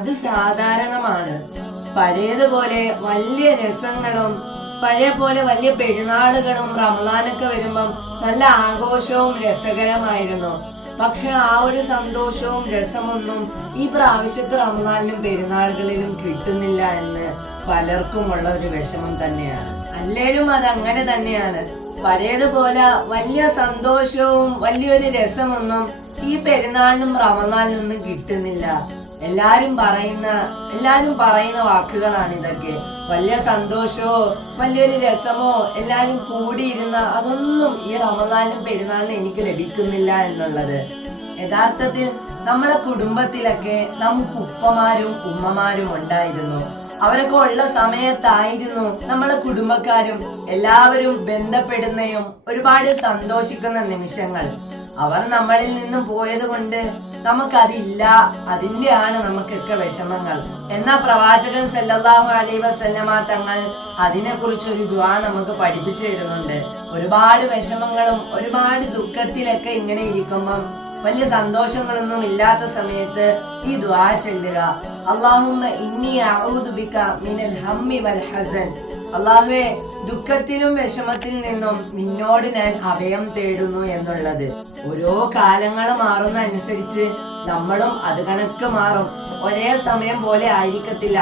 അത് സാധാരണമാണ്. പഴയതുപോലെ വലിയ രസങ്ങളും പഴയ പോലെ വലിയ പെരുന്നാളുകളും റമദാനൊക്കെ വരുമ്പം നല്ല ആഘോഷവും രസകരമായിരുന്നു. പക്ഷെ ആ ഒരു സന്തോഷവും രസമൊന്നും ഈ പ്രാവശ്യത്തെ റമദാനിലും പെരുന്നാളുകളിലും കിട്ടുന്നില്ല എന്ന് പലർക്കുമുള്ള ഒരു വിഷമം തന്നെയാണ്. അല്ലേലും അത് അങ്ങനെ തന്നെയാണ്. പഴയതുപോലെ വലിയ സന്തോഷവും വലിയൊരു രസമൊന്നും ഈ പെരുന്നാളിനും റമദാനിലൊന്നും കിട്ടുന്നില്ല. എല്ലാരും പറയുന്ന വാക്കുകളാണ് ഇതൊക്കെ. വലിയ സന്തോഷമോ വലിയൊരു രസമോ എല്ലാരും കൂടിയിരുന്ന അതൊന്നും ഈ റമദാനിനും പെരുന്നാളിനും എനിക്ക് ലഭിക്കുന്നില്ല എന്നുള്ളത്. യഥാർത്ഥത്തിൽ നമ്മളെ കുടുംബത്തിലൊക്കെ നമുക്ക് ഉപ്പമാരും ഉമ്മമാരും ഉണ്ടായിരുന്നു. അവരൊക്കെ ഉള്ള സമയത്തായിരുന്നു നമ്മളെ കുടുംബക്കാരും എല്ലാവരും ബന്ധപ്പെടുന്നതും ഒരുപാട് സന്തോഷിക്കുന്ന നിമിഷങ്ങൾ. അവർ നമ്മളിൽ നിന്നും പോയത് കൊണ്ട് നമുക്കതില്ല, അതിന്റെയാണ് നമുക്കൊക്കെ വിഷമങ്ങൾ. എന്നാ പ്രവാചകൻ സല്ലല്ലാഹു അലൈഹി വസല്ലമ തങ്ങൾ അതിനെ കുറിച്ചൊരു ദുആ നമുക്ക് പഠിപ്പിച്ചു തരുന്നുണ്ട്. ഒരുപാട് വിഷമങ്ങളും ഒരുപാട് ദുഃഖത്തിലൊക്കെ ഇങ്ങനെ ഇരിക്കുമ്പം വലിയ സന്തോഷങ്ങളൊന്നും ഇല്ലാത്ത സമയത്ത് ഈ ദുആ ചൊല്ലുക. അല്ലാഹുമ്മ ഇന്നി അഊദു ബിക മിനൽ ഹമ്മി വൽ ഹസൻ. അല്ലാഹുവേ, ദുഃഖത്തിലും വിഷമത്തിൽ നിന്നും നിന്നോട് ഞാൻ അഭയം തേടുന്നു എന്നുള്ളത്. ഓരോ കാലങ്ങൾ മാറുന്ന അനുസരിച്ച് നമ്മളും അത് കണക്ക് മാറും. ഒരേ സമയം പോലെ ആയിരിക്കത്തില്ല.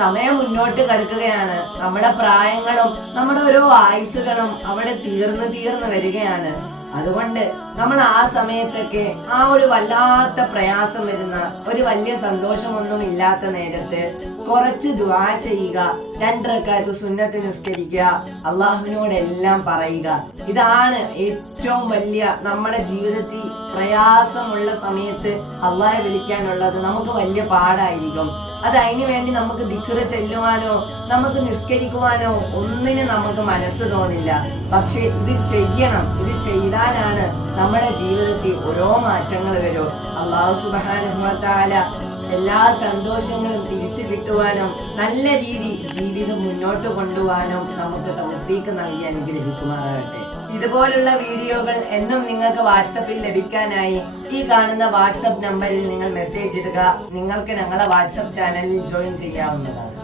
സമയം മുന്നോട്ട് കടക്കുകയാണ്. നമ്മുടെ പ്രായങ്ങളും നമ്മുടെ ഓരോ ആയുസ്സുകളും അവിടെ തീർന്നു വരികയാണ്. അതുകൊണ്ട് നമ്മൾ ആ സമയത്തൊക്കെ ആ ഒരു വല്ലാത്ത പ്രയാസം വരുന്ന ഒരു വലിയ സന്തോഷമൊന്നും ഇല്ലാത്ത നേരത്ത് കുറച്ച് ദുആ ചെയ്യുക, 2 റക്അത്ത് സുന്നത്ത് നിസ്കരിക്കുക, അള്ളാഹുവിനോടെല്ലാം പറയുക. ഇതാണ് ഏറ്റവും വലിയ നമ്മുടെ ജീവിതത്തിൽ പ്രയാസമുള്ള സമയത്ത് അള്ളാഹെ വിളിക്കാനുള്ളത്. നമുക്ക് വലിയ പാടായിരിക്കും. അത് അതിനു വേണ്ടി നമുക്ക് ദിക്റ് ചെല്ലുവാനോ നമുക്ക് നിസ്കരിക്കുവാനോ ഒന്നിനും നമുക്ക് മനസ്സ് തോന്നില്ല. പക്ഷെ ഇത് ചെയ്യണം. ഇത് ചെയ്താലാണ് നമ്മുടെ ജീവിതത്തിൽ ഓരോ മാറ്റങ്ങൾ വരും. അല്ലാഹു സുബ്ഹാനഹു വ തആല എല്ലാ സന്തോഷങ്ങളും തിരിച്ചു കിട്ടുവാനും നല്ല രീതി ജീവിതം മുന്നോട്ട് കൊണ്ടുപോകാനും നമുക്ക് തൗഫീഖ് നൽകി അനുഗ്രഹിക്കുമാറാകട്ടെ. ഇതുപോലുള്ള വീഡിയോകൾ എന്നും നിങ്ങൾക്ക് വാട്സപ്പിൽ ലഭിക്കാനായി ഈ കാണുന്ന വാട്സപ്പ് നമ്പറിൽ നിങ്ങൾ മെസ്സേജ് ഇടുക. നിങ്ങൾക്ക് ഞങ്ങളെ വാട്സപ്പ് ചാനലിൽ ജോയിൻ ചെയ്യാവുന്നതാണ്.